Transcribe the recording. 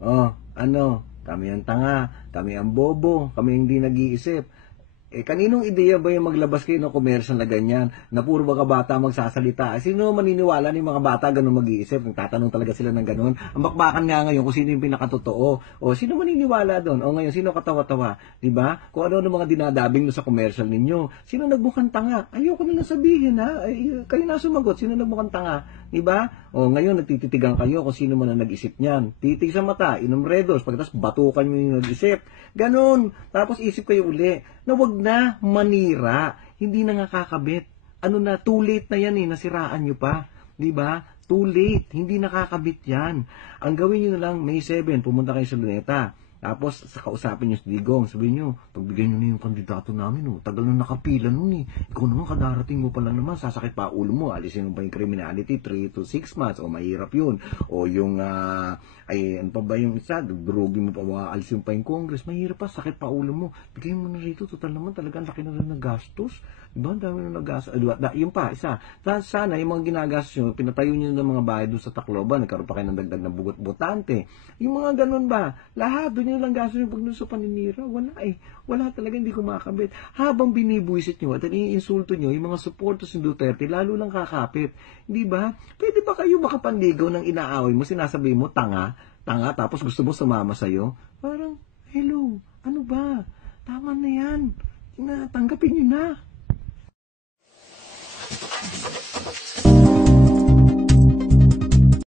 Oh, ano? Kami ang tanga, kami ang bobo, kami ang hindi nag-iisip. Kaninong ideya ba yung maglabas kayo ng commercial na ganyan, na puro mga bata magsasalita? Sino maniniwala ng mga bata ganun mag-iisip? Nagtatanong talaga sila ng ganun. Ang bakbakan nga ngayon kung sino yung pinakatotoo. O sino maniniwala doon? O ngayon, sino katawa-tawa? Diba? Kung ano mga dinadabing no sa commercial ninyo. Sino nagmukhang tanga? Ayoko na lang sabihin ha. Kayo na sumagot. Sino nagmukhang tanga? Diba? O ngayon, nagtititigan kayo kung sino man ang nag-isip niyan. Titig sa mata, inom redos, pagkatapos batukan nyo yung nag-isip. Ganun. Tapos isip kayo uli na wag na manira, hindi na nga kakabit. Ano na, too late na yan nasiraan nyo pa. Diba? Too late, hindi nakakabit yan. Ang gawin nyo na lang, May 7, pumunta kayo sa Luneta. Tapos, sa kausapin nyo si Digong, sabihin nyo, pagbigay nyo na yung kandidato namin, tagal na nakapila nun Ikaw naman, kadarating mo pa lang naman, sasakit pa ulo mo, alisin mo pa yung criminality, 3 to 6 months, o mahirap yun. O yung, ano pa ba yung isa, durugin mo pa, alisin pa yung Congress, mahirap pa, sakit pa ulo mo. Bigay mo na rito, total naman, talagang laki na rin na gastos. Diba? Ang dami na nagastos. Yung pa, isa, sana yung mga ginagastos nyo, pinatayo nyo ng mga bahay doon sa Tacloban, nagkaroon pa kayo ng dagdag na bugot-botante. Yung mga ganun ba, lahat, doon yung lang gastos yung pag sa paninira, wala talaga, hindi kumakabit. Habang binibuisit nyo at iniinsulto nyo yung mga supporters ng Duterte, lalo lang kakapit. Di ba? Pwede ba kayo makapanligaw ng inaaway mo, sinasabi mo, tanga, tapos gusto mo sumama sa'yo? Parang, hello, ano ba? Tama na yan. Tanggapin nyo na.